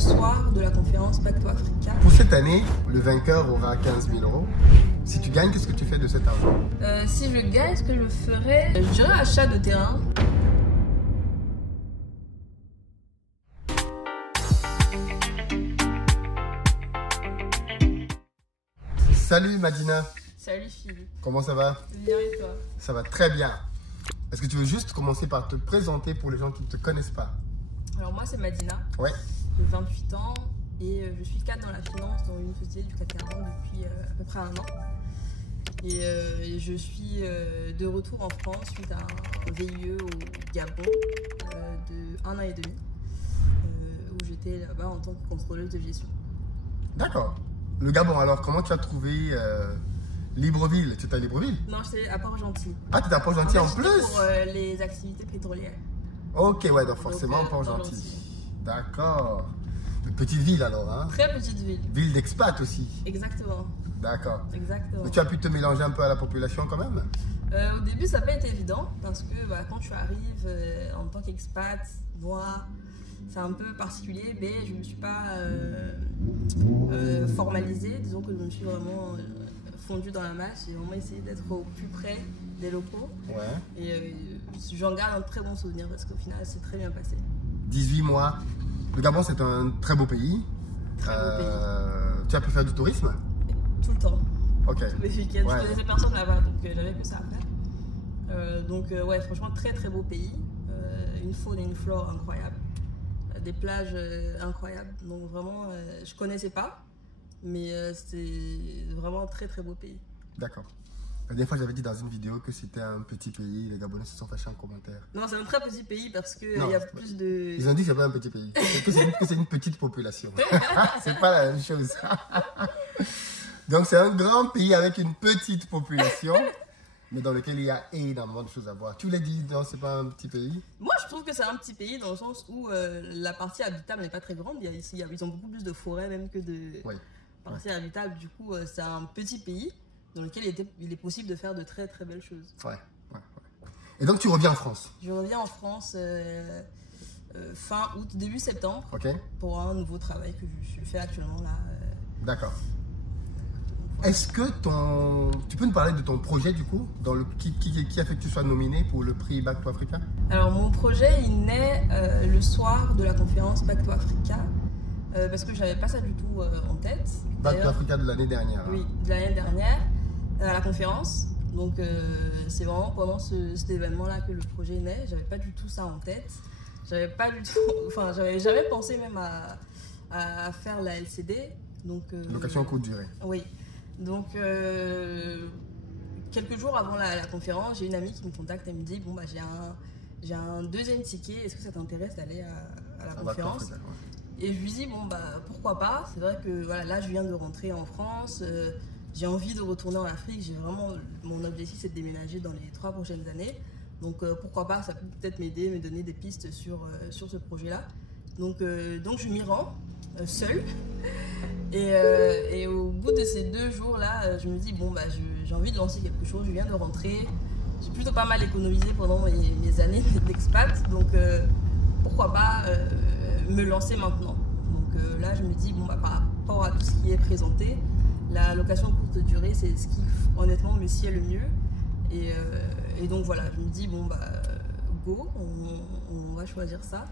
soir de la conférence Back to Africa. Pour cette année, le vainqueur aura 15 000 €. Si tu gagnes, qu'est-ce que tu fais de cet argent? Si je gagne, ce que je ferais, je dirais achat de terrain. Salut Madina. Salut Philippe. Comment ça va? Bien et toi? Ça va très bien. Est-ce que tu veux juste commencer par te présenter pour les gens qui ne te connaissent pas? Alors moi c'est Madina. Ouais. J'ai 28 ans et je suis cadre dans la finance dans une société du CAC 40 depuis à peu près 1 an. Et je suis de retour en France suite à un VIE au Gabon de 1 an et demi où j'étais là-bas en tant que contrôleuse de gestion. D'accord. Le Gabon, alors comment tu as trouvé Libreville? Tu étais à Libreville? Non, j'étais à Port-Gentil. Ah, tu étais à Port-Gentil en plus? Pour les activités pétrolières. Ok, ouais, donc forcément Port-Gentil. D'accord. Une petite ville alors, hein? Très petite ville. Ville d'expat aussi. Exactement. D'accord. Exactement. Mais tu as pu te mélanger un peu à la population quand même? Au début, ça n'a pas été évident parce que quand tu arrives en tant qu'expat, moi, c'est un peu particulier, mais je ne me suis pas formalisée. Disons que je me suis vraiment fondue dans la masse. J'ai vraiment essayé d'être au plus près des locaux. Ouais. Et j'en garde un très bon souvenir parce qu'au final, c'est très bien passé. 18 mois. Le Gabon, c'est un très beau pays. Très beau pays. Tu as pu faire du tourisme? Tout le temps. Ok. Tous les week-ends. Ouais. Je connaissais personne là-bas, donc j'avais que ça à faire. Ouais, franchement, très très beau pays. Une faune et une flore incroyables. Des plages incroyables. Donc vraiment, je connaissais pas, mais c'est vraiment un très très beau pays. D'accord. La dernière fois, j'avais dit dans une vidéo que c'était un petit pays. Les Gabonais se sont fâchés en commentaire. Non, c'est un très petit pays parce qu'il y a plus de... Ils ont dit que c'est pas un petit pays. Que c'est une petite population. C'est pas la même chose. Donc c'est un grand pays avec une petite population, mais dans lequel il y a énormément de choses à voir. Tu l'as dit, non, c'est pas un petit pays? Moi, je trouve que c'est un petit pays dans le sens où la partie habitable n'est pas très grande. Ils ont beaucoup plus de forêts même que de parties habitables. Du coup, c'est un petit pays dans lequel il est possible de faire de très très belles choses. Ouais. Et donc tu reviens en France? Je reviens en France fin août, début septembre, pour un nouveau travail que je fais actuellement là. D'accord. Est-ce que tu peux nous parler de ton projet du coup, qui a fait que tu sois nominé pour le prix Back to Africa? Alors mon projet, il naît le soir de la conférence Back to Africa, parce que je n'avais pas ça du tout en tête. Back to Africa de l'année dernière. Oui, de l'année dernière, à la conférence. Donc c'est vraiment pendant cet événement-là que le projet naît. J'avais pas du tout ça en tête. J'avais pas du tout, enfin j'avais jamais pensé même à faire la LCD. Donc location courte durée. Oui. Donc quelques jours avant la conférence, j'ai une amie qui me contacte et me dit bon j'ai un deuxième ticket. Est-ce que ça t'intéresse d'aller à la conférence? Et je lui dis bon pourquoi pas. C'est vrai que voilà, là je viens de rentrer en France. J'ai envie de retourner en Afrique. J'ai vraiment, mon objectif c'est de déménager dans les 3 prochaines années. Donc pourquoi pas, ça peut peut-être m'aider, me donner des pistes sur ce projet-là. Donc je m'y rends seule. Et au bout de ces 2 jours-là, je me dis bon j'ai envie de lancer quelque chose. Je viens de rentrer. J'ai plutôt pas mal économisé pendant mes années d'expat. Donc pourquoi pas me lancer maintenant. Donc là je me dis bon par rapport à tout ce qui est présenté, la location courte durée, c'est ce qui honnêtement me sied le mieux. Et donc voilà, je me dis bon go, on va choisir ça.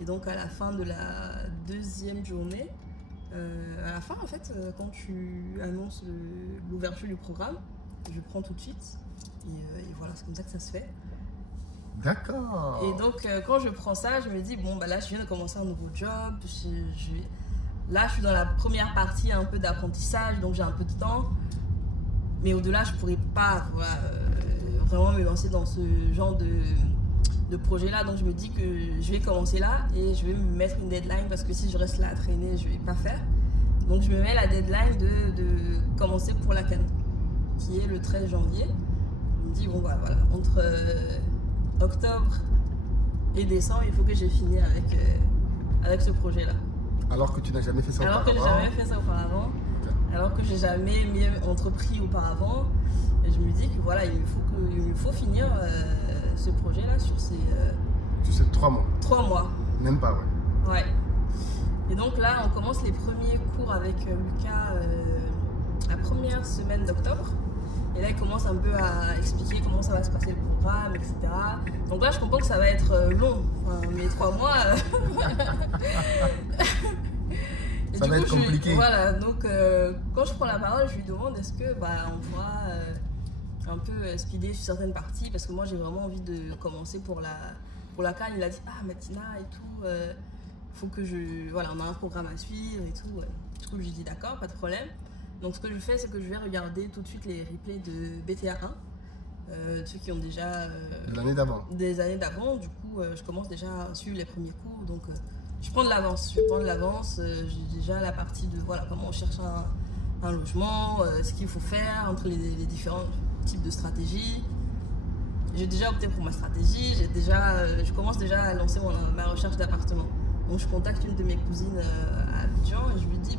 Et donc à la fin de la 2e journée, à la fin en fait, quand tu annonces l'ouverture du programme, je prends tout de suite. Et voilà, c'est comme ça que ça se fait. D'accord. Et donc quand je prends ça, je me dis bon là je viens de commencer un nouveau job. Là, je suis dans la première partie un peu d'apprentissage, donc j'ai un peu de temps. Mais au-delà, je ne pourrais pas vraiment me lancer dans ce genre de projet-là. Donc je me dis que je vais commencer là et je vais me mettre une deadline parce que si je reste là à traîner, je ne vais pas faire. Donc je me mets la deadline de commencer pour la CAN, qui est le 13 janvier. Je me dis, bon voilà, entre octobre et décembre, il faut que j'ai fini avec ce projet-là. Alors que tu n'as jamais fait ça auparavant? Alors que j'ai jamais fait ça auparavant, alors que j'ai jamais entrepris auparavant. Et je me dis que voilà, il me faut finir ce projet-là sur ces... Sur ces 3 mois? 3 mois. Même pas, Ouais. Et donc là, on commence les premiers cours avec Lucas la première semaine d'octobre. Et là, il commence un peu à expliquer comment ça va se passer le programme, etc. Donc là, je comprends que ça va être long, enfin, mes 3 mois. Ça va être compliqué. Voilà, donc quand je prends la parole, je lui demande est-ce que on pourra un peu speeder sur certaines parties, parce que moi j'ai vraiment envie de commencer pour la CAN. Il a dit Matina et tout, faut que on a un programme à suivre et tout. Du coup, je lui dis d'accord, pas de problème. Donc ce que je fais, c'est que je vais regarder tout de suite les replays de BTA 1, ceux qui ont déjà des années d'avant. Du coup, je commence déjà à suivre les premiers cours. Donc je prends de l'avance. J'ai déjà la partie de comment on cherche un logement, ce qu'il faut faire entre les différents types de stratégies. J'ai déjà opté pour ma stratégie. Je commence déjà à lancer ma recherche d'appartement. Donc je contacte une de mes cousines à Abidjan et je lui dis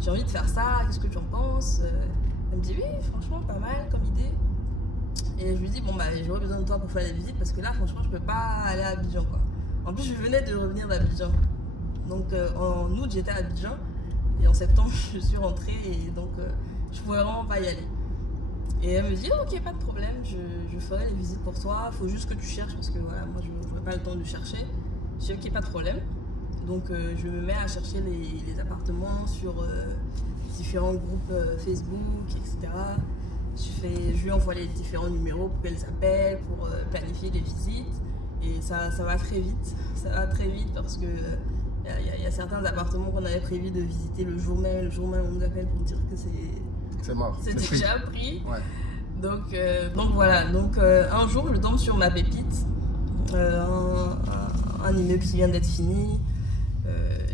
j'ai envie de faire ça, qu'est-ce que tu en penses? Elle me dit oui, franchement pas mal comme idée. Et je lui dis j'aurais besoin de toi pour faire les visites, parce que là franchement je peux pas aller à Abidjan quoi. En plus je venais de revenir d'Abidjan. Donc en août j'étais à Abidjan et en septembre je suis rentrée et donc je pouvais vraiment pas y aller. Et elle me dit ok, pas de problème, je ferai les visites pour toi, faut juste que tu cherches, parce que moi je n'aurai pas le temps de chercher. Je dis ok, pas de problème. Donc je me mets à chercher les appartements sur différents groupes Facebook, etc. Je lui envoie les différents numéros pour qu'elle s'appelle, pour planifier les visites. Et ça va très vite. Ça va très vite parce que y a certains appartements qu'on avait prévu de visiter le jour même. Le jour même, on nous appelle pour dire que c'est mort. C'est déjà pris. Ouais. Donc voilà. Donc un jour, je tombe sur ma pépite. Un immeuble qui vient d'être fini.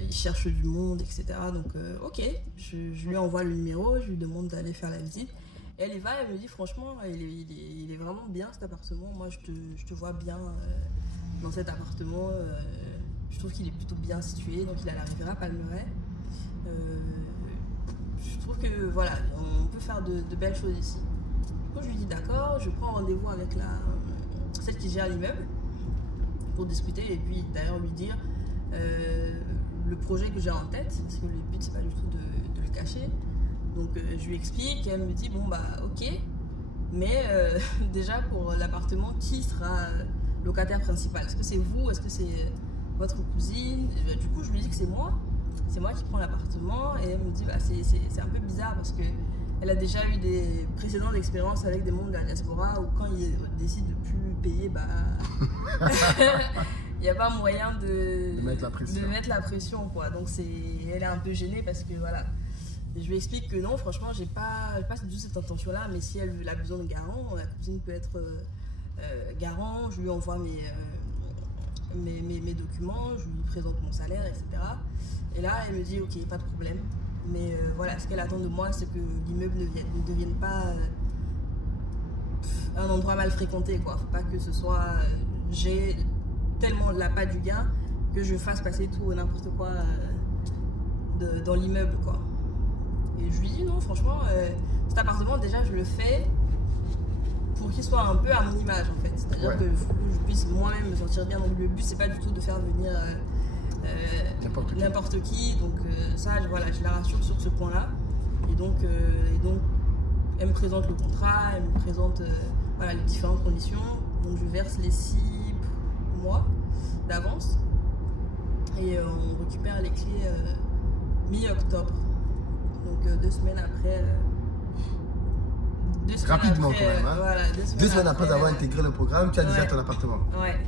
Il cherche du monde, etc. Donc, ok, je lui envoie le numéro, je lui demande d'aller faire la visite. Et elle y va, elle me dit franchement, il est vraiment bien cet appartement. Moi, je te vois bien dans cet appartement. Je trouve qu'il est plutôt bien situé, donc il est à la Riviera Palmeraie. Je trouve que on peut faire de belles choses ici. Du coup, je lui dis d'accord, je prends rendez-vous avec celle qui gère l'immeuble pour discuter et puis d'ailleurs lui dire le projet que j'ai en tête, parce que le but c'est pas du tout de le cacher. Donc je lui explique et elle me dit ok, mais déjà pour l'appartement, qui sera locataire principal? Est-ce que c'est vous? Est-ce que c'est votre cousine? Du coup je lui dis que c'est moi qui prends l'appartement, et elle me dit c'est un peu bizarre parce que elle a déjà eu des précédentes expériences avec des membres de la diaspora où quand ils décident de plus payer, il n'y a pas moyen de mettre la pression quoi. Donc elle est un peu gênée parce que Et je lui explique que non, franchement, j'ai pas du tout cette intention-là, mais si elle a besoin de garant, la cousine peut être garant. Je lui envoie mes documents, je lui présente mon salaire, etc. Et là, elle me dit ok, pas de problème. Mais ce qu'elle attend de moi, c'est que l'immeuble ne devienne pas un endroit mal fréquenté, quoi. Faut pas que ce soit j'ai tellement l'appât du gain que je fasse passer tout n'importe quoi dans l'immeuble, quoi. Et je lui dis non, franchement, cet appartement, déjà, je le fais pour qu'il soit un peu à mon image, en fait. C'est-à-dire que je puisse moi-même me sentir bien. Donc le but, c'est pas du tout de faire venir n'importe qui. Donc ça, je la rassure sur ce point-là. Et donc, elle me présente le contrat, elle me présente les différentes conditions. Donc je verse les 6 mois d'avance et on récupère les clés mi-octobre. Donc 2 semaines après. Rapidement quand même. Hein. 2 semaines après avoir intégré le programme, tu as déjà ton appartement. Ouais.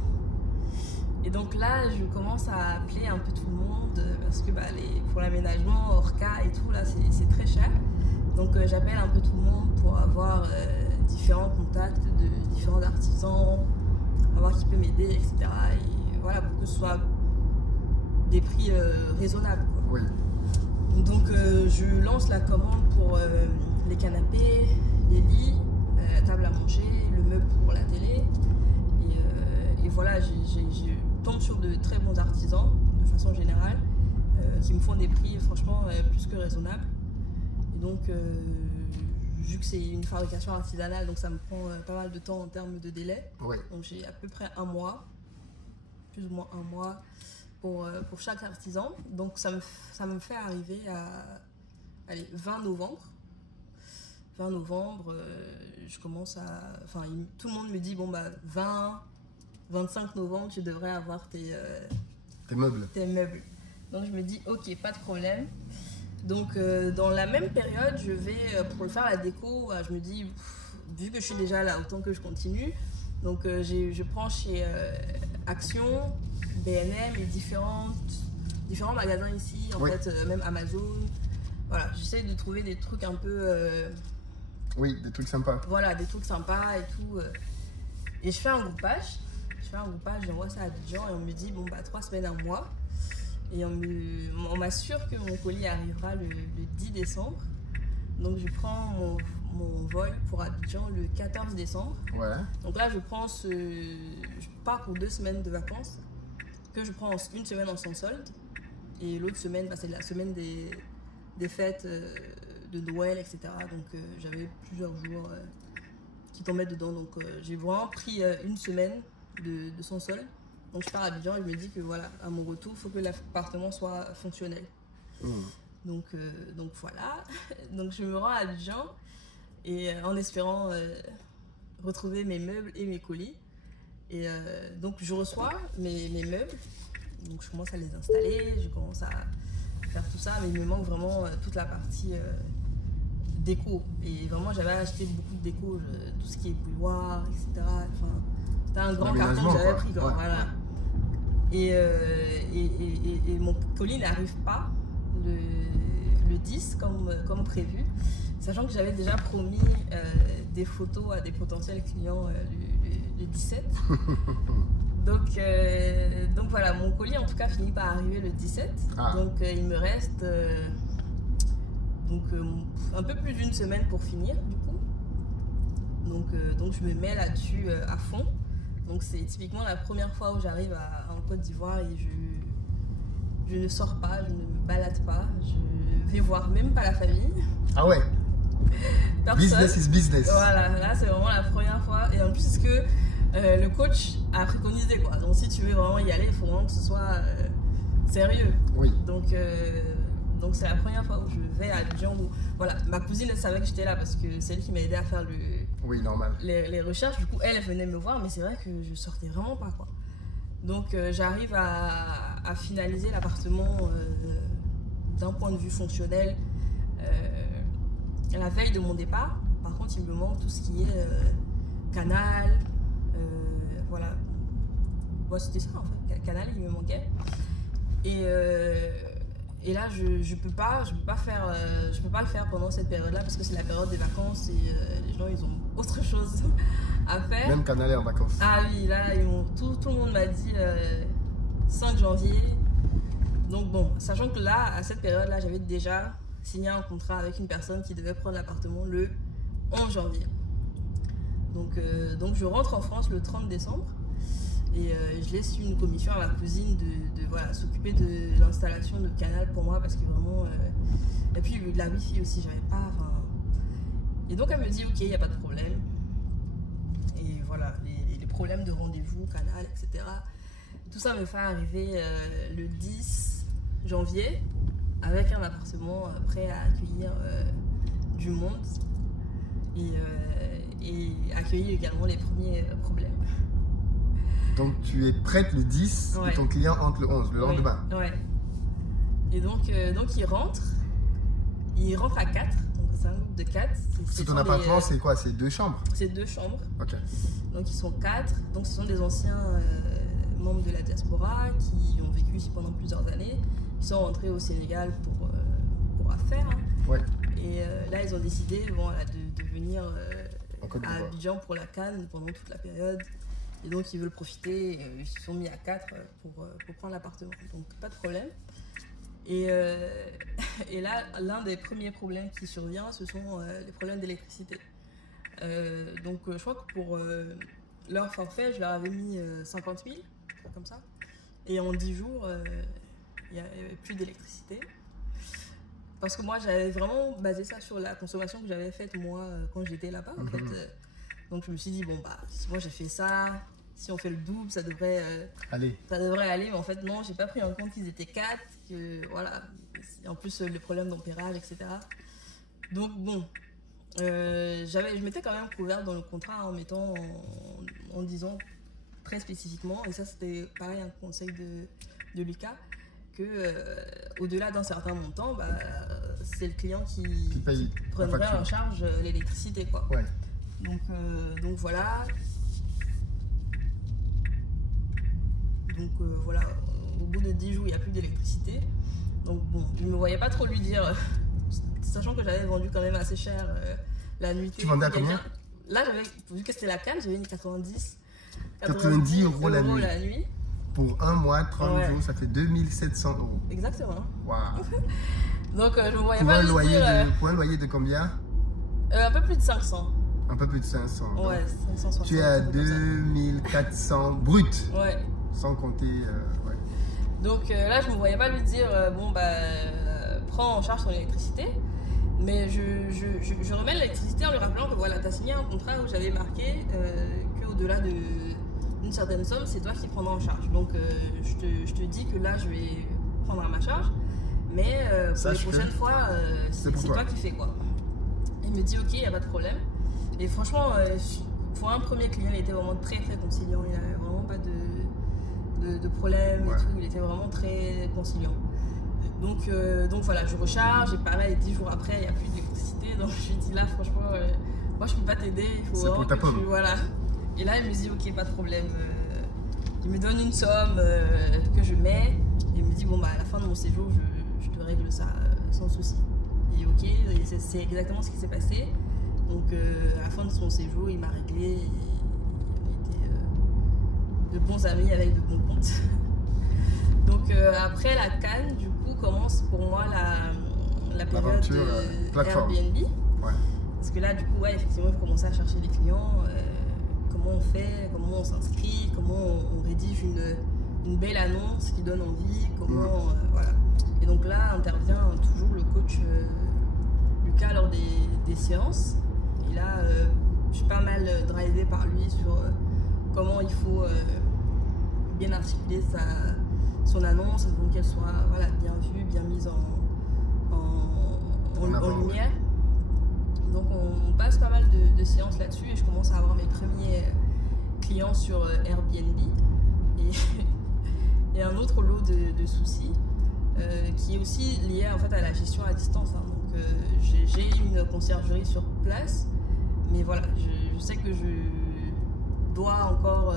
Et donc là, je commence à appeler un peu tout le monde parce que pour l'aménagement, Orca et tout, là, c'est très cher. Donc j'appelle un peu tout le monde pour avoir différents contacts de différents artisans, voir qui peut m'aider, etc. Et voilà, pour que ce soit des prix raisonnables, quoi. Oui. Donc je lance la commande pour les canapés, les lits, la table à manger, le meuble pour la télé. Et voilà, je tombe sur de très bons artisans, de façon générale, qui me font des prix franchement plus que raisonnables. Et donc, vu que c'est une fabrication artisanale, donc ça me prend pas mal de temps en termes de délai. Oui. Donc j'ai à peu près 1 mois, plus ou moins 1 mois, pour chaque artisan. Donc ça me fait arriver à 20 novembre. 20 novembre, je commence à... Enfin, tout le monde me dit, bon, bah, 25 novembre, tu devrais avoir tes meubles. Donc, je me dis, ok, pas de problème. Donc, dans la même période, je vais, pour faire la déco, je me dis, vu que je suis déjà là, autant que je continue. Donc, je prends chez Action, B&M et différents magasins ici, en fait, même Amazon. Voilà, j'essaie de trouver des trucs un peu... oui, des trucs sympas. Voilà, des trucs sympas et tout. Et je fais un groupage. J'envoie ça à Abidjan et on me dit, bon, bah, 3 semaines, un mois. Et on m'assure que mon colis arrivera le 10 décembre. Donc, je prends mon vol pour Abidjan le 14 décembre. Ouais. Donc là, je pars pour 2 semaines de vacances, que je prends une semaine en sans solde. Et l'autre semaine, bah, c'est la semaine des fêtes de Noël, etc. Donc j'avais plusieurs jours qui tombaient dedans. Donc j'ai vraiment pris une semaine de sans solde. Donc je pars à Abidjan et je me dis que voilà, à mon retour, il faut que l'appartement soit fonctionnel. Donc voilà. Donc je me rends à Abidjan et en espérant retrouver mes meubles et mes colis. Et donc je reçois mes meubles. Donc je commence à les installer, je commence à faire tout ça, mais il me manque vraiment toute la partie déco. Et vraiment, j'avais acheté beaucoup de déco, tout ce qui est bouilloire, etc. Enfin, c'était un grand carton que j'avais pris. Ouais. Voilà. Et mon colis n'arrive pas le 10 comme prévu, sachant que j'avais déjà promis des photos à des potentiels clients le 17. Donc voilà, mon colis en tout cas finit par arriver le 17. Donc il me reste un peu plus d'une semaine pour finir du coup. Donc je me mets là-dessus à fond. Donc c'est typiquement la première fois où j'arrive en Côte d'Ivoire et je ne sors pas, je ne me balade pas, je vais voir même pas la famille. Ah ouais. Personne. Business is business. Voilà, là c'est vraiment la première fois. Et en plus que le coach a préconisé quoi. Donc si tu veux vraiment y aller, il faut vraiment que ce soit sérieux. Oui. Donc c'est la première fois où je vais à Abidjan où voilà, ma cousine elle savait que j'étais là parce que c'est elle qui m'a aidé à faire normal. les recherches. Du coup elle venait me voir, mais c'est vrai que je sortais vraiment pas quoi. Donc j'arrive à finaliser l'appartement d'un point de vue fonctionnel la veille de mon départ. Par contre il me manque tout ce qui est canal. Voilà, c'était ça en fait, canal il me manquait. Et là je peux pas le faire pendant cette période là parce que c'est la période des vacances et les gens ils ont autre chose à faire. Même canal est en vacances. Ah oui, là tout le monde m'a dit 5 janvier. Donc bon, sachant que là à cette période là j'avais déjà signé un contrat avec une personne qui devait prendre l'appartement le 11 janvier. Donc je rentre en France le 30 décembre et je laisse une commission à ma cousine de voilà, s'occuper de l'installation de canal pour moi parce que vraiment et puis la wifi aussi j'avais pas et donc elle me dit ok, il n'y a pas de problème. Et voilà, les problèmes de rendez-vous, canal, etc. Tout ça me fait arriver le 10 janvier avec un appartement prêt à accueillir du monde et accueillir également les premiers problèmes. Donc tu es prête le 10 et ton client entre le 11, le lendemain. Ouais. Et donc il rentre à 4, donc c'est un groupe de 4. C'est ton appartement, c'est quoi? C'est 2 chambres? C'est 2 chambres. Ok. Donc ils sont 4, donc ce sont des anciens membres de la diaspora qui ont vécu ici pendant plusieurs années, qui sont rentrés au Sénégal pour affaires. Ouais. Et là ils ont décidé de venir à Abidjan pour la CAN pendant toute la période. Et donc ils veulent profiter, ils se sont mis à 4 pour prendre l'appartement. Donc pas de problème. Et là, l'un des premiers problèmes qui survient, ce sont les problèmes d'électricité. Donc je crois que pour leur forfait, je leur avais mis 50 000, comme ça. Et en 10 jours, il n'y avait plus d'électricité. Parce que moi, j'avais vraiment basé ça sur la consommation que j'avais faite moi quand j'étais là-bas. En fait. Donc je me suis dit, bon, bah, si moi j'ai fait ça, si on fait le double, ça devrait aller. Mais en fait, non, j'ai pas pris en compte qu'ils étaient 4, que voilà. Et en plus, le problème d'ampérage, etc. Donc bon, je m'étais quand même couverte dans le contrat en disant très spécifiquement, et ça c'était pareil un conseil de Lucas, que au-delà d'un certain montant, c'est le client qui prendrait en charge l'électricité, quoi. Ouais. Donc voilà. Donc voilà, au bout de 10 jours, il n'y a plus d'électricité. Donc bon, je ne me voyais pas trop lui dire, sachant que j'avais vendu quand même assez cher la nuitée. Tu vendais à combien? Là, vu que c'était la canne, j'avais mis 90 € la nuit. Pour un mois, 30 jours, ça fait 2700 €. Exactement. Waouh. Donc je me voyais pas lui dire... Pour un loyer de combien? Un peu plus de 500. Un peu plus de 500. Ouais, 560. Tu es à 2400 brut. Ouais. Sans compter... ouais. Donc là, je me voyais pas lui dire, prends en charge ton électricité. Mais je remets l'électricité en lui rappelant que voilà, tu as signé un contrat où j'avais marqué qu'au-delà d'une certaine somme, c'est toi qui prendras en charge. Donc je te dis que là, je vais prendre à ma charge. Mais pour les prochaines fois, c'est toi qui fais, quoi. Il me dit ok, il n'y a pas de problème. Et franchement, pour un premier client, il était vraiment très très conciliant. Il n'avait vraiment pas de problème et tout. Il était vraiment très conciliant. Donc voilà, je recharge et pareil, 10 jours après, il n'y a plus d'électricité. Donc je lui dis là, franchement, moi je ne peux pas t'aider. C'est pour ta pomme. Voilà. Et là, il me dit ok, pas de problème. Il me donne une somme que je mets. Et il me dit bon, à la fin de mon séjour, je te règle ça sans souci. Et ok, c'est exactement ce qui s'est passé. Donc à la fin de son séjour, il m'a réglé. On était de bons amis avec de bons comptes. Donc après la canne, du coup, commence pour moi la période Airbnb. Ouais. Parce que là, du coup, effectivement, il faut commencer à chercher des clients. Comment on fait, comment on s'inscrit, comment on rédige une belle annonce qui donne envie, comment... voilà. Et donc là, intervient toujours le coach Lucas lors des séances. Et là, je suis pas mal drivée par lui sur comment il faut bien articuler son annonce, donc qu'elle soit bien vue, bien mise en lumière. Donc on passe pas mal de séances là-dessus et je commence à avoir mes premiers clients sur Airbnb. Et un autre lot de soucis qui est aussi lié en fait à la gestion à distance. Hein. Donc j'ai une conciergerie sur place, mais voilà, je sais que je dois encore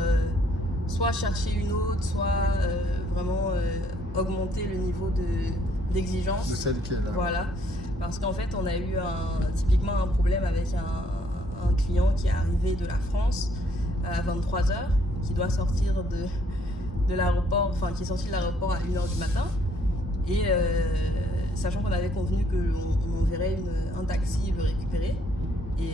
soit chercher une autre, soit vraiment augmenter le niveau d'exigence. De celle qui est là. Voilà, parce qu'en fait on a eu typiquement un problème avec un client qui est arrivé de la France à 23 h, qui doit sortir de l'aéroport, enfin qui est sorti de l'aéroport à 1 h du matin. Et sachant qu'on avait convenu qu'on enverrait un taxi le récupérer. Et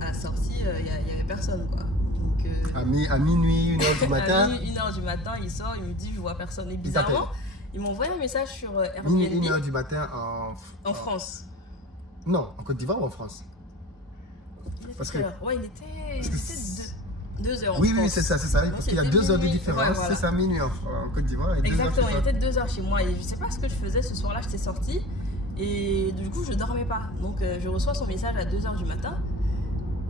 à la sortie, il n'y avait personne, quoi. Donc, à minuit, 1 h du matin. À minuit, 1 h du matin, il sort, il me dit je vois personne. Et bizarrement, il m'a envoyé un message sur Airbnb. Minuit, 1 h du matin en France. Non, en Côte d'Ivoire ou en France? Parce que il était 2 h en oui, France. Oui, c'est ça. Parce qu'il y a 2 heures de différence. Ouais, voilà. C'est ça, minuit en Côte d'Ivoire. Exactement, il était 2 h chez moi. Et je ne sais pas ce que je faisais ce soir-là, j'étais sortie. Et du coup, je dormais pas. Donc, je reçois son message à 2 h du matin.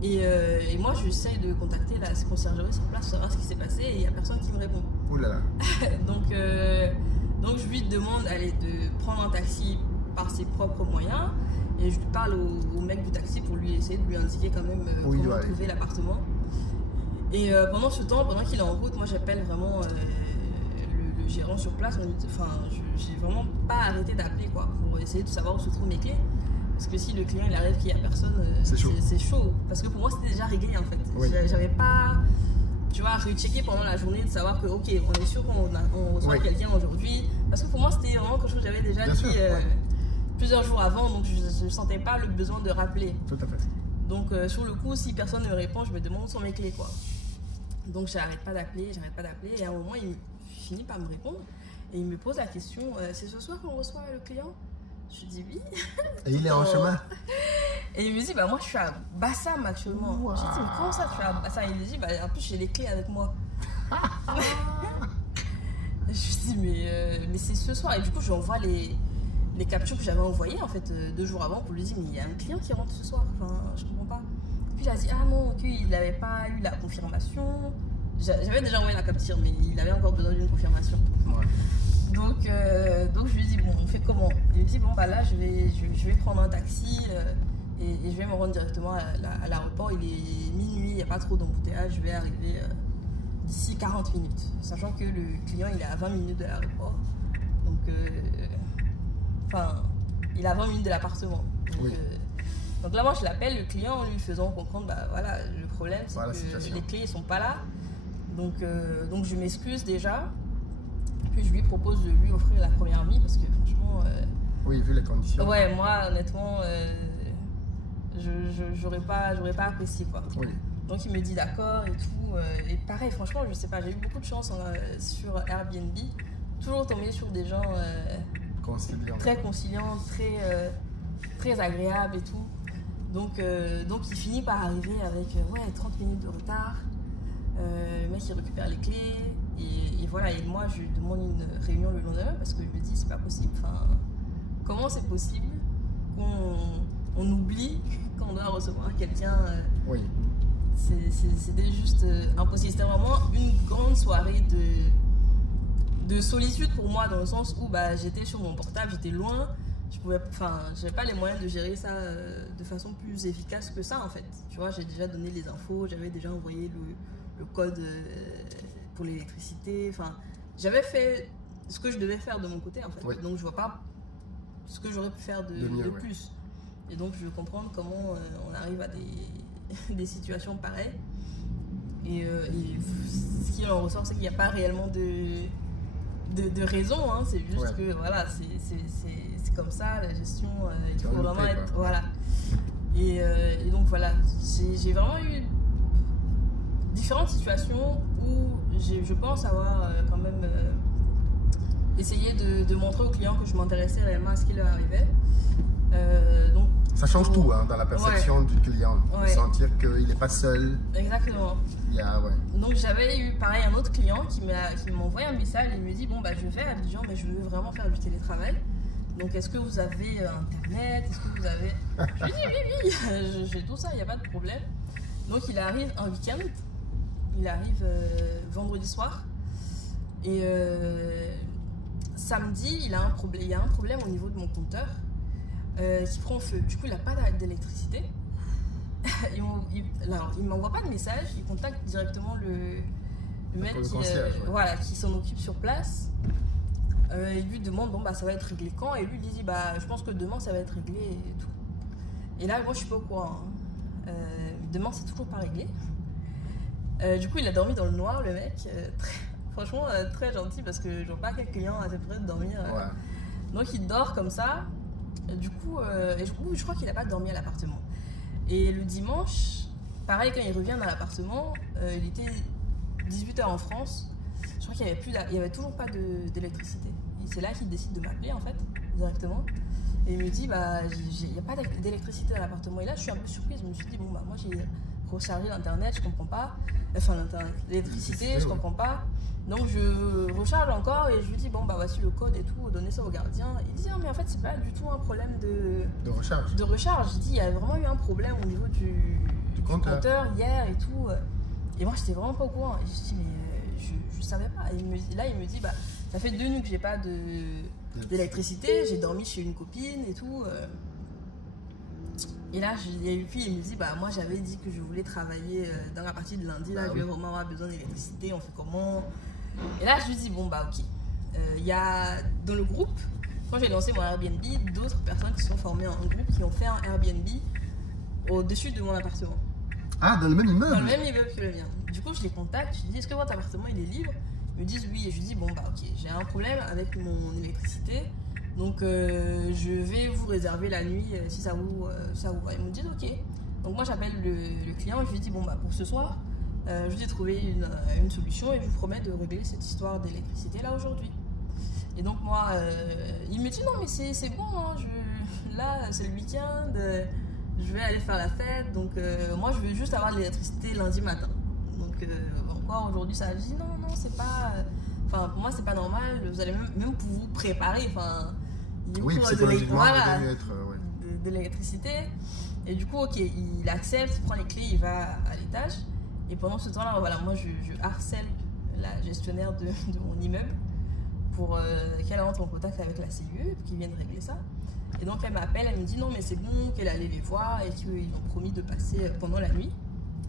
Et moi, j'essaye de contacter la conciergerie sur place pour savoir ce qui s'est passé. Et il n'y a personne qui me répond. Ouh là là. donc, je lui demande de prendre un taxi par ses propres moyens. Et je parle au mec du taxi pour lui essayer de lui indiquer quand même comment trouver l'appartement. Et pendant ce temps, pendant qu'il est en route, moi j'appelle vraiment le gérant sur place. J'ai vraiment pas arrêté d'appeler pour essayer de savoir où se trouvent mes clés. Parce que si le client il arrive qu'il n'y a personne, c'est chaud. Parce que pour moi c'était déjà réglé en fait. Oui. J'avais pas, tu vois, rechecké pendant la journée de savoir que ok, on est sûr qu'on reçoit quelqu'un aujourd'hui. Parce que pour moi c'était vraiment quelque chose que j'avais déjà dit plusieurs jours avant, donc je ne sentais pas le besoin de rappeler. Tout à fait. Donc sur le coup, si personne ne me répond, je me demande où sont mes clés, quoi. Donc j'arrête pas d'appeler, et à un moment il finit par me répondre et il me pose la question, c'est ce soir qu'on reçoit le client? Je dis oui. Et il est en chemin? Et il me dit, moi je suis à Bassam actuellement. Wow. Je dis, mais comment ça tu es à Bassam? Il me dit, en plus j'ai les clés avec moi. Je lui dis, mais c'est ce soir. Et du coup, je lui envoie les captures que j'avais envoyées en fait 2 jours avant pour lui dire, mais il y a un client qui rentre ce soir. Enfin, je comprends pas. Puis il a dit, ah non, qu'il n'avait pas eu la confirmation. J'avais déjà envoyé la capture, mais il avait encore besoin d'une confirmation. Ouais. Donc je lui dis, bon, on fait comment? Il me dit, bon, bah là, je vais prendre un taxi et je vais me rendre directement à l'aéroport. Il est minuit, il n'y a pas trop d'embouteillage, je vais arriver d'ici 40 minutes. Sachant que le client, il est à 20 minutes de l'aéroport. Donc, il est à 20 minutes de l'appartement. Donc là, moi, je l'appelle le client en lui faisant comprendre, bah voilà, le problème, c'est que les clés ne sont pas là. Donc je m'excuse déjà. Puis je lui propose de lui offrir la première nuit parce que franchement... oui, vu les conditions. Ouais, moi honnêtement, j'aurais pas apprécié quoi. Oui. Donc il me dit d'accord et tout. Et pareil, franchement, je sais pas, j'ai eu beaucoup de chance sur Airbnb. Toujours tombé sur des gens très conciliants, très agréables et tout. Donc il finit par arriver avec 30 minutes de retard. Le mec il récupère les clés et voilà, et moi je lui demande une réunion le lendemain parce que je me dis c'est pas possible, enfin, comment c'est possible qu'on oublie qu'on doit recevoir quelqu'un. Oui. C'était juste impossible, c'était vraiment une grande soirée de solitude pour moi dans le sens où bah, j'étais sur mon portable, j'étais loin, j'avais pas les moyens de gérer ça de façon plus efficace que ça en fait, tu vois, j'ai déjà donné les infos, j'avais déjà envoyé le code pour l'électricité, enfin j'avais fait ce que je devais faire de mon côté en fait, oui. Donc je vois pas ce que j'aurais pu faire de plus, et donc je veux comprendre comment on arrive à des situations pareilles, et ce qui en ressort c'est qu'il n'y a pas réellement de raison, hein, c'est juste que voilà, c'est comme ça la gestion, il faut vraiment être, voilà, et donc voilà, j'ai vraiment eu différentes situations où je pense avoir quand même essayé de montrer aux clients que je m'intéressais réellement à ce qui leur arrivait. Donc, ça change tout hein, dans la perception du client, de sentir qu'il n'est pas seul. Exactement. Donc j'avais eu pareil un autre client qui m'a envoyé un message et il me dit bon bah je vais à Abidjan mais je veux vraiment faire du télétravail. Donc est-ce que vous avez internet? Est-ce que vous avez... Je lui dis oui, j'ai tout ça, il n'y a pas de problème. Donc il arrive un week-end. Il arrive vendredi soir et samedi il y a un problème au niveau de mon compteur qui prend feu. Du coup il n'a pas d'électricité. Il ne m'envoie pas de message, il contacte directement le mec qui s'en occupe sur place. Il lui demande bon bah ça va être réglé quand, et lui il dit bah je pense que demain ça va être réglé et tout. Et là moi je suis pas au courant. Demain c'est toujours pas réglé. Du coup, il a dormi dans le noir, le mec. Franchement, très gentil parce que je vois pas quel client a cette près de dormir. Donc, il dort comme ça. Du coup, je crois qu'il n'a pas dormi à l'appartement. Et le dimanche, pareil, quand il revient dans l'appartement, il était 18h en France. Je crois qu'il n'y avait toujours pas d'électricité. C'est là qu'il décide de m'appeler, en fait, directement. Et il me dit, bah, il n'y a pas d'électricité dans l'appartement. Et là, je suis un peu surprise. Je me suis dit, bon, bah, moi, j'ai rechargé l'internet, je comprends pas. Enfin, l'électricité, je comprends pas. Donc, je recharge encore et je lui dis, bon, bah, voici le code et tout, donnez ça au gardien. Il dit, non, mais en fait, c'est pas du tout un problème de recharge. Il dit, il y a vraiment eu un problème au niveau du compteur hier et tout. Et moi, j'étais vraiment pas au courant. Et je dis, mais je savais pas. Et il me dit, bah, ça fait 2 nuits que j'ai pas d'électricité, j'ai dormi chez une copine et tout. Et là, puis il me dit, bah moi j'avais dit que je voulais travailler dans la partie de lundi, là je vais vraiment avoir besoin d'électricité, on fait comment? Et là je lui dis, bon bah ok. Il y a dans le groupe, quand j'ai lancé mon Airbnb, d'autres personnes qui sont formées en groupe qui ont fait un Airbnb au-dessus de mon appartement. Ah, dans le même immeuble? Dans le même immeuble que le mien. Du coup je les contacte, je lui dis, est-ce que votre appartement il est libre? Ils me disent oui, et je lui dis, bon bah ok, j'ai un problème avec mon électricité. Donc je vais vous réserver la nuit si ça vous va. Ils me disent ok. Donc moi j'appelle le client et je lui dis bon bah pour ce soir je vais trouver une solution et je vous promets de régler cette histoire d'électricité là aujourd'hui. Et donc moi il me dit non mais c'est bon hein, là c'est le week-end, je vais aller faire la fête, donc moi je veux juste avoir de l'électricité lundi matin. Donc encore aujourd'hui, ça dit non, c'est pas. Enfin, pour moi, c'est pas normal. Vous allez même pour vous préparer. Enfin, oui, psychologiquement, de l'électricité. Et du coup, ok, il accepte, il prend les clés, il va à l'étage. Et pendant ce temps-là, voilà, moi, je harcèle la gestionnaire de mon immeuble pour qu'elle entre en contact avec la CIE, qu'ils viennent régler ça. Et donc, elle m'appelle, elle me dit non, mais c'est bon, qu'elle allait les voir et qu'ils ont promis de passer pendant la nuit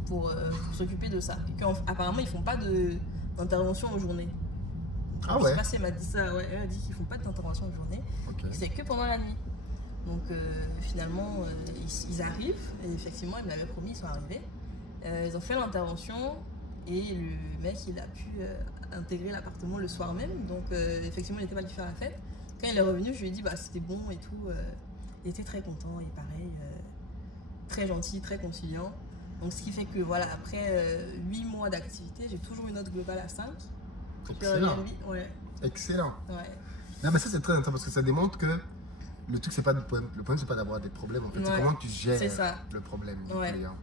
pour s'occuper de ça. Et qu'apparemment, ils font pas d'intervention en journée. Ah je ouais. sais pas si elle m'a dit ça, ouais, elle a dit qu'ils font pas d'intervention en journée, c'est que pendant la nuit. Donc finalement, ils arrivent, et effectivement, ils me l'avaient promis, ils sont arrivés. Ils ont fait l'intervention, et le mec, il a pu intégrer l'appartement le soir même. Donc effectivement, il n'était pas allé faire la fête. Quand il est revenu, je lui ai dit, bah, c'était bon et tout. Il était très content, et pareil, très gentil, très conciliant. Donc ce qui fait que, voilà, après 8 mois d'activité, j'ai toujours une note globale à 5. Excellent. Ouais. Excellent. Ouais. Non, mais ça, c'est très intéressant parce que ça démontre que le truc, c'est pas le problème, c'est pas d'avoir des problèmes. En fait, c'est comment tu gères le problème du client.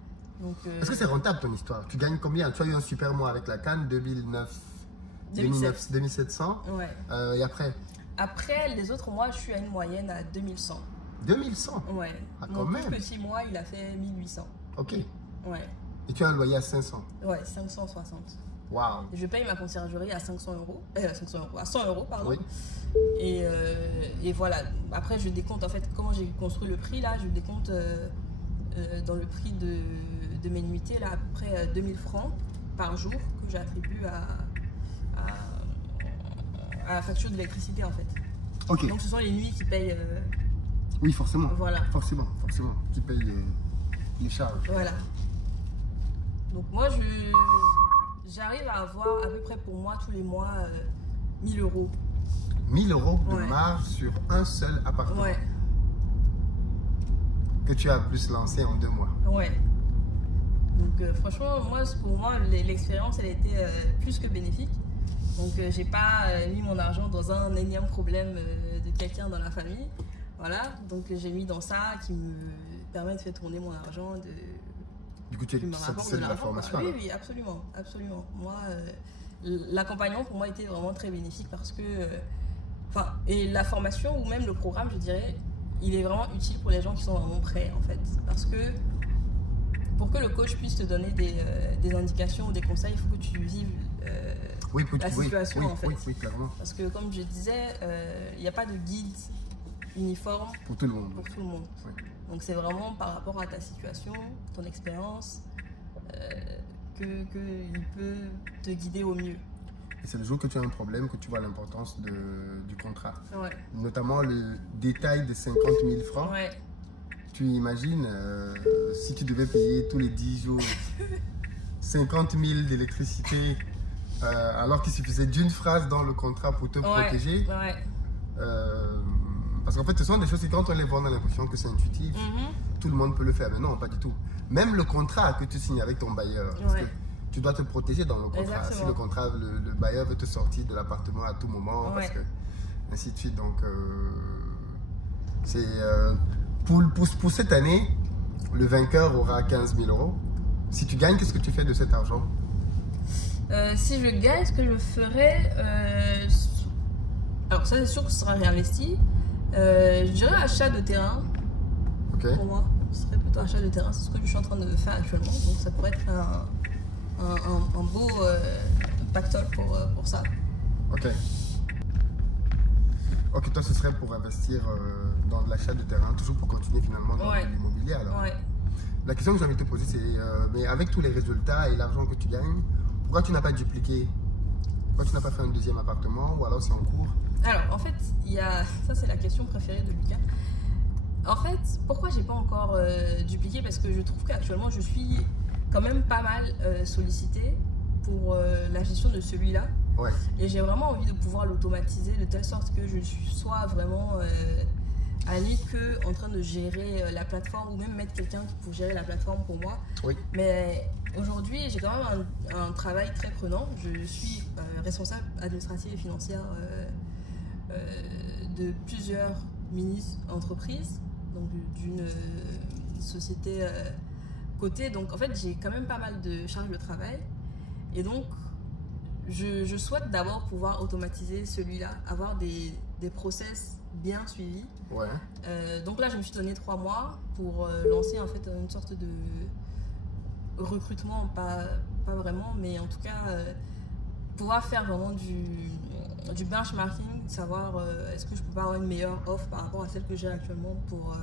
Est-ce que c'est rentable ton histoire? Tu gagnes combien? Tu as eu un super mois avec la Cannes 2700. Ouais. Et après? Après, les autres mois, je suis à une moyenne à 2100. 2100? Ouais. Ah, quand même. Mon plus petit mois, il a fait 1800. Ok. Ouais. Et tu as un loyer à 500? Ouais, 560. Waouh. Je paye ma conciergerie à 500 euros. À 100 euros, pardon. Oui. Et voilà. Après, je décompte, en fait, comment j'ai construit le prix, là, je décompte dans le prix de mes nuitées, là, à peu près 2000 francs par jour que j'attribue à la facture d'électricité, en fait. Ok. Donc, ce sont les nuits qui payent. Oui, forcément. Voilà. Forcément. Qui payent les charges. Voilà. Donc, moi, j'arrive à avoir à peu près pour moi tous les mois 1000 euros. 1000 euros de marge sur un seul appartement. Ouais. Que tu as plus lancé en 2 mois. Ouais. Donc franchement, pour moi, l'expérience, elle a été plus que bénéfique. Donc j'ai pas mis mon argent dans un énième problème de quelqu'un dans la famille. Voilà. Donc j'ai mis dans ça qui me permet de faire tourner mon argent. Du coup, tu es satisfait de la formation? Oui, absolument. Moi, l'accompagnement pour moi était vraiment très bénéfique parce que, et la formation ou même le programme, je dirais, il est vraiment utile pour les gens qui sont vraiment prêts, en fait. Parce que pour que le coach puisse te donner des indications ou des conseils, il faut que tu vives la situation, en fait. Oui, clairement. Parce que, comme je disais, il n'y a pas de guide uniforme pour tout le monde. Oui. Donc c'est vraiment par rapport à ta situation, ton expérience, qu'il peut te guider au mieux. Et c'est le jour que tu as un problème que tu vois l'importance du contrat. Ouais. Notamment le détail de 50 000 francs. Ouais. Tu imagines si tu devais payer tous les 10 jours 50 000 d'électricité alors qu'il suffisait d'une phrase dans le contrat pour te protéger. Ouais. Parce qu'en fait, ce sont des choses qui, quand on les voit, on a l'impression que c'est intuitif. Tout le monde peut le faire, mais non, pas du tout. Même le contrat que tu signes avec ton bailleur, parce que tu dois te protéger dans le contrat. Exactement. Si le contrat, le bailleur veut te sortir de l'appartement à tout moment, parce que, ainsi de suite. Donc, c'est pour cette année, le vainqueur aura 15 000 euros. Si tu gagnes, qu'est-ce que tu fais de cet argent? Si je gagne, ce que je ferai, alors ça c'est sûr que ce sera réinvesti. Je dirais achat de terrain. Pour moi, ce serait plutôt achat de terrain. C'est ce que je suis en train de faire actuellement. Donc ça pourrait être un beau pactole pour ça. Ok, toi ce serait pour investir dans l'achat de terrain, toujours pour continuer finalement dans l'immobilier alors. La question que j'ai envie de te poser c'est, mais avec tous les résultats et l'argent que tu gagnes, pourquoi tu n'as pas dupliqué? Pourquoi tu n'as pas fait un deuxième appartement ou alors c'est en cours? Alors en fait, ça c'est la question préférée de Lucas. En fait, pourquoi j'ai pas encore dupliqué? Parce que je trouve qu'actuellement je suis quand même pas mal sollicitée pour la gestion de celui-là. Et j'ai vraiment envie de pouvoir l'automatiser de telle sorte que je sois vraiment à la limite que en train de gérer la plateforme ou même mettre quelqu'un pour gérer la plateforme pour moi. Mais aujourd'hui, j'ai quand même un travail très prenant. Je suis responsable administrative et financière de plusieurs mini-entreprises, donc d'une société cotée. Donc en fait, j'ai quand même pas mal de charges de travail. Et donc, je souhaite d'abord pouvoir automatiser celui-là, avoir des process bien suivis. Ouais. Donc là, je me suis donné 3 mois pour lancer en fait une sorte de recrutement, pas vraiment, mais en tout cas pouvoir faire vraiment du benchmarking, savoir est-ce que je peux pas avoir une meilleure offre par rapport à celle que j'ai actuellement pour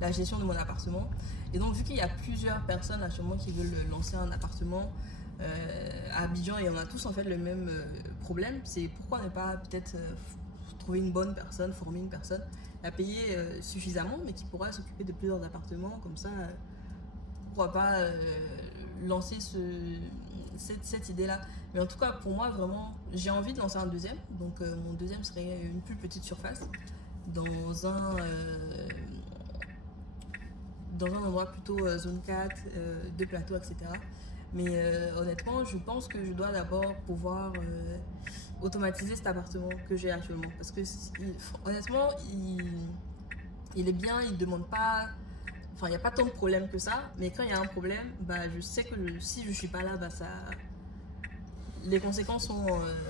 la gestion de mon appartement. Et donc vu qu'il y a plusieurs personnes actuellement qui veulent lancer un appartement à Abidjan et on a tous en fait le même problème, c'est pourquoi ne pas peut-être trouver une bonne personne, former une personne, la payer suffisamment mais qui pourra s'occuper de plusieurs appartements, comme ça pourquoi pas lancer cette idée-là. Mais en tout cas, pour moi, vraiment, j'ai envie de lancer un deuxième. Donc, mon deuxième serait une plus petite surface dans un endroit plutôt zone 4, 2 plateaux, etc. Mais honnêtement, je pense que je dois d'abord pouvoir automatiser cet appartement que j'ai actuellement. Parce que, honnêtement, il est bien, il ne demande pas... Enfin, il n'y a pas tant de problèmes que ça, mais quand il y a un problème, bah, je sais que si je ne suis pas là, bah, les conséquences sont...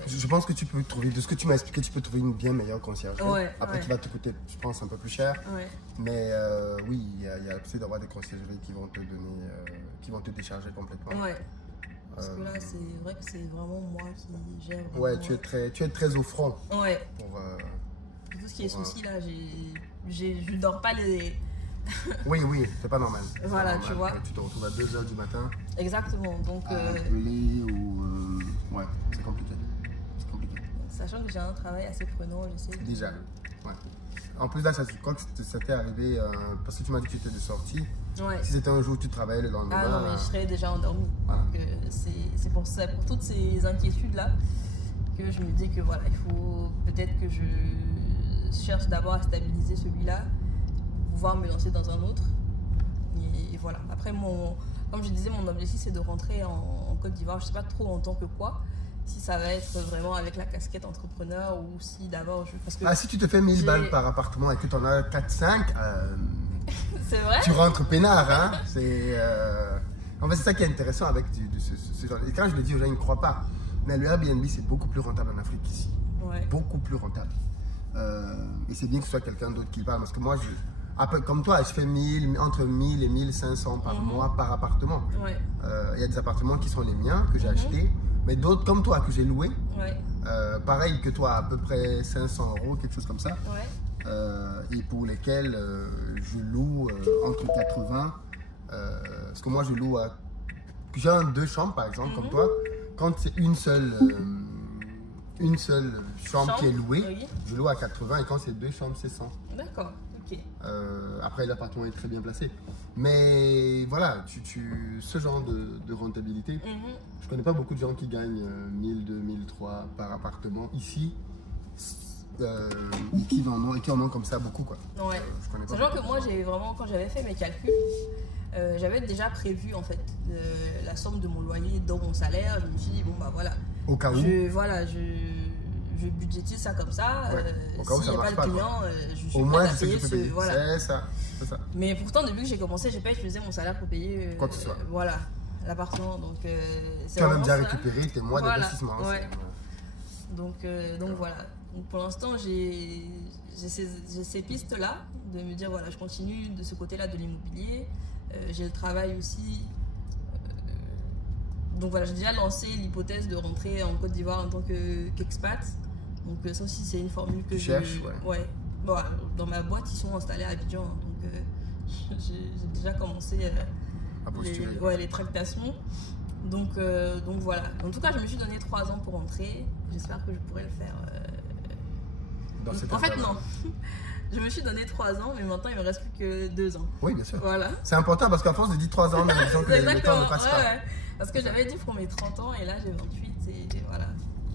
Je pense que tu peux trouver, de ce que tu m'as expliqué, tu peux trouver une bien meilleure conciergerie. Ouais, après, qui va te coûter, je pense, un peu plus cher. Ouais. Mais oui, il y a possibilité d'avoir des conciergeries qui vont te donner, qui vont te décharger complètement. Ouais. Parce que là, c'est vrai que c'est vraiment moi qui gère. Vraiment, ouais, tu es très au front. Ouais. Pour tout ce qui est souci, là, je dors pas les... oui, c'est pas normal. Voilà, normal. Tu vois. Tu te retrouves à 2 h du matin. Exactement. Donc, appeler ou... ouais, c'est compliqué. Sachant que j'ai un travail assez prenant, j'essaie. Déjà, ouais. En plus, là, quand ça t'est arrivé, parce que tu m'as dit que tu étais de sortie. Ouais. Si c'était un jour où tu travaillais le lendemain. Ah non, mais je serais déjà endormie. Voilà. C'est pour ça, pour toutes ces inquiétudes-là, que je me dis que voilà, il faut peut-être que je cherche d'abord à stabiliser celui-là, pouvoir me lancer dans un autre. Et voilà. Après, comme je disais, mon objectif, c'est de rentrer en Côte d'Ivoire. Je ne sais pas trop en tant que quoi. Si ça va être vraiment avec la casquette entrepreneur ou si d'abord parce que si tu te fais 1000 balles par appartement et que tu en as 4-5, c'est vrai, tu rentres peinard. Hein. En fait, c'est ça qui est intéressant avec ce genre. Et quand je le dis aux gens, ils ne croient pas. Mais le Airbnb, c'est beaucoup plus rentable en Afrique qu'ici. Ouais. Beaucoup plus rentable. Et c'est bien que ce soit quelqu'un d'autre qui parle. Parce que moi, comme toi, je fais entre 1000 et 1500 par mois par appartement. Ouais. Y a des appartements qui sont les miens, que j'ai achetés. Mais d'autres comme toi que j'ai loué, pareil que toi, à peu près 500 €, quelque chose comme ça, et pour lesquels je loue entre 80, parce que moi je loue j'ai 2 chambres par exemple, comme toi, quand c'est une seule chambre qui est louée, je loue à 80 et quand c'est 2 chambres c'est 100. D'accord, ok. Après l'appartement est très bien placé. Mais voilà, ce genre de rentabilité, je connais pas beaucoup de gens qui gagnent 1000, 2000, 3000 par appartement ici, qui en ont comme ça beaucoup, quoi. Ouais. Je connais pas. Sachant que moi, quand j'avais fait mes calculs, j'avais déjà prévu en fait la somme de mon loyer dans mon salaire. Je me suis dit, bon bah voilà. Au cas où. Je budgétise ça comme ça. S'il n'y a pas de client, je suis au moins, prête à payer payer. Voilà. C'est ça. Mais pourtant, depuis que j'ai commencé, j'ai pas utilisé mon salaire pour payer quoi que ce soit. Voilà, l'appartement. Donc, tu as même déjà récupéré tes mois d'investissement. Ouais. Donc voilà. Donc, pour l'instant, j'ai ces pistes-là de me dire, voilà, je continue de ce côté-là de l'immobilier. J'ai le travail aussi. Donc voilà, j'ai déjà lancé l'hypothèse de rentrer en Côte d'Ivoire en tant qu'expat. Donc ça aussi, c'est une formule que je cherche. Ouais. Bon, dans ma boîte, ils sont installés à Abidjan. Donc j'ai déjà commencé les tractations. Donc voilà. En tout cas, je me suis donné 3 ans pour rentrer. J'espère que je pourrai le faire. En fait, non. Je me suis donné 3 ans, mais maintenant il me reste plus que 2 ans. Oui, bien sûr. Voilà. C'est important parce qu'à force de dire 3 ans, on a l'impression que le temps ne passe pas. Ouais. Parce que j'avais dit pour mes 30 ans et là j'ai 28 et voilà.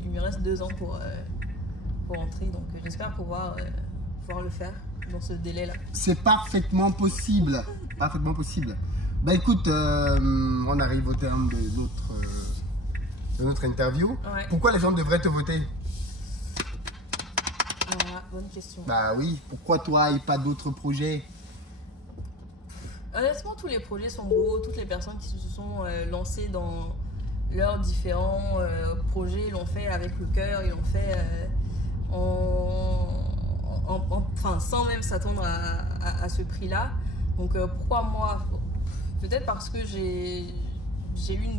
Il me reste 2 ans pour rentrer, donc j'espère pouvoir le faire dans ce délai-là. C'est parfaitement possible. Parfaitement possible. Bah écoute, on arrive au terme de notre interview. Ouais. Pourquoi les gens devraient te voter? Bonne question. Bah oui, pourquoi toi et pas d'autres projets? Honnêtement, tous les projets sont beaux, toutes les personnes qui se sont lancées dans leurs différents projets, ils l'ont fait avec le cœur, ils l'ont fait enfin, sans même s'attendre à ce prix-là. Donc pourquoi moi? Peut-être parce que j'ai eu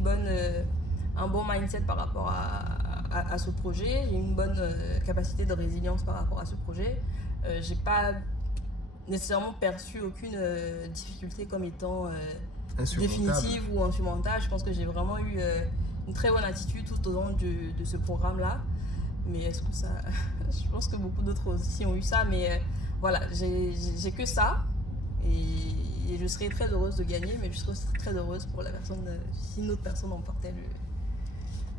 un bon mindset par rapport à ce projet, j'ai eu une bonne capacité de résilience par rapport à ce projet. J'ai pas nécessairement perçu aucune difficulté comme étant définitive ou insurmontable. Je pense que j'ai vraiment eu une très bonne attitude tout au long de ce programme-là. Mais est-ce que ça... je pense que beaucoup d'autres aussi ont eu ça. Mais voilà, j'ai que ça. Et je serais très heureuse de gagner, mais je serais aussi très heureuse pour la personne, si une autre personne emportait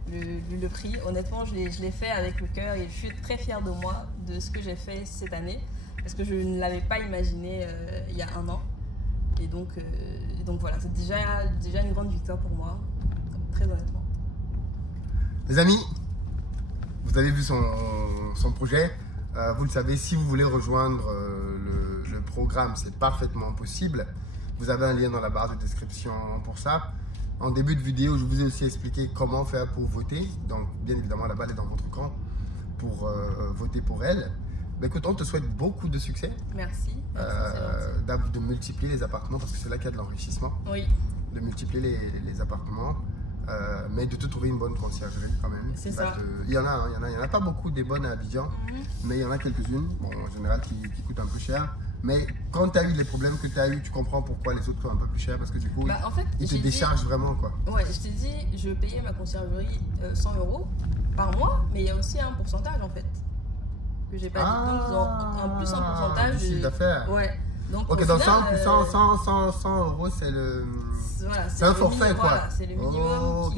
le prix. Honnêtement, je l'ai fait avec le cœur et je suis très fière de moi, de ce que j'ai fait cette année. Parce que je ne l'avais pas imaginé il y a un an. Et donc voilà, c'est déjà une grande victoire pour moi, très honnêtement. Les amis, vous avez vu son projet. Vous le savez, si vous voulez rejoindre le programme, c'est parfaitement possible. Vous avez un lien dans la barre de description pour ça. En début de vidéo, je vous ai aussi expliqué comment faire pour voter. Donc, bien évidemment, la balle est dans votre camp pour voter pour elle. Mais écoute, on te souhaite beaucoup de succès. Merci. De multiplier les appartements parce que c'est là qu'il y a de l'enrichissement. Oui. De multiplier les appartements. Mais de te trouver une bonne conciergerie quand même. C'est ça. Il y en a pas beaucoup des bonnes à Abidjan, mais il y en a quelques-unes, bon, en général qui coûtent un peu cher. Mais quand tu as eu les problèmes que tu as eu, tu comprends pourquoi les autres coûtent un peu plus cher parce que du coup, en fait, ils te déchargent vraiment quoi. Ouais, je t'ai dit, je payais ma conciergerie 100 € par mois, mais il y a aussi un pourcentage en fait que j'ai pas dit. Donc ils ont un plus un pourcentage du chiffre d'affaires. Ouais. Donc, ok, donc 100 €, c'est le. Voilà, c'est un forfait quoi. Voilà, c'est le minimum.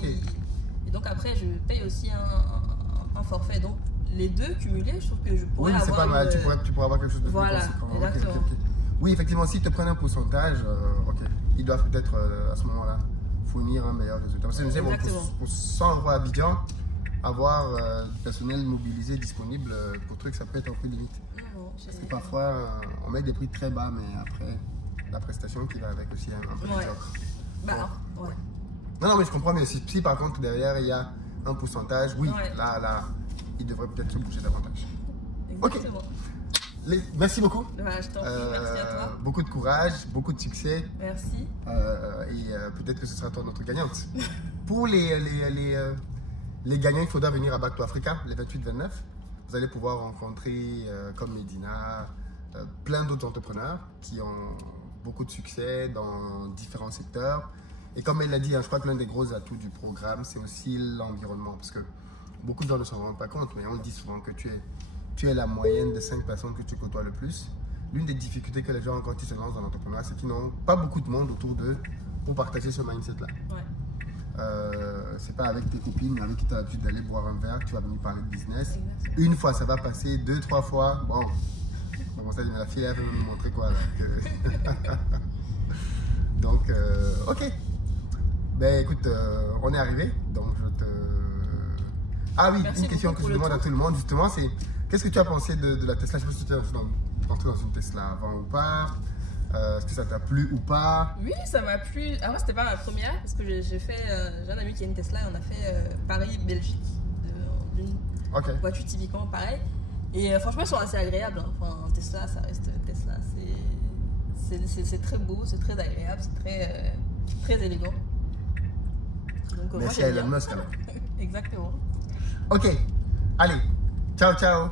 Et donc après, je paye aussi un forfait. Donc les deux cumulés, je trouve que je pourrais avoir. Oui, c'est pas mal, tu pourrais avoir quelque chose de plus conséquent. Exactement. Okay. Oui, effectivement, s'ils te prennent un pourcentage, ils doivent peut-être à ce moment-là fournir un meilleur résultat. Parce que pour 100 € à Abidjan, avoir du personnel mobilisé disponible pour trucs, ça peut être un peu limite. Parce que parfois, on met des prix très bas, mais après, la prestation qui va avec aussi un peu médiocre. Ouais. Non, mais je comprends, mais si par contre derrière il y a un pourcentage, oui, là, il devrait peut-être se bouger davantage. Exactement. Ok. Merci beaucoup. Je t'en prie, merci à toi. Beaucoup de courage, beaucoup de succès. Merci. Et peut-être que ce sera toi notre gagnante. Pour les gagnants, il faudra venir à Back to Africa, les 28-29. Vous allez pouvoir rencontrer, comme Medina, plein d'autres entrepreneurs qui ont beaucoup de succès dans différents secteurs. Et comme elle l'a dit, je crois que l'un des gros atouts du programme, c'est aussi l'environnement. Parce que beaucoup de gens ne s'en rendent pas compte, mais on dit souvent que tu es la moyenne des 5 personnes que tu côtoies le plus. L'une des difficultés que les gens ont quand ils se lancent dans l'entrepreneuriat, c'est qu'ils n'ont pas beaucoup de monde autour d'eux pour partager ce mindset-là. Ouais. C'est pas avec tes copines avec qui tu as l'habitude d'aller boire un verre que tu vas venir parler de business. Exactement. Une fois, ça va passer, 2-3 fois. Bon, ça dit, mais la fille, elle veut me montrer quoi là Donc, ok. Ben écoute, on est arrivé. Donc, Ah oui, merci une question que je demande à tout le monde, justement, c'est qu'est-ce que tu as pensé de la Tesla? Je sais pas si tu es rentré dans une Tesla avant ou pas. Est-ce que ça t'a plu ou pas? Oui, ça m'a plu. Après, c'était pas ma première parce que j'ai un ami qui a une Tesla et on a fait Paris-Belgique d'une voiture typiquement pareil. Et franchement, ils sont assez agréables. Hein. Enfin, Tesla, ça reste Tesla. C'est très beau, c'est très agréable, c'est très élégant. Donc, merci à Elon Musk alors. Exactement. Ok, allez, ciao ciao.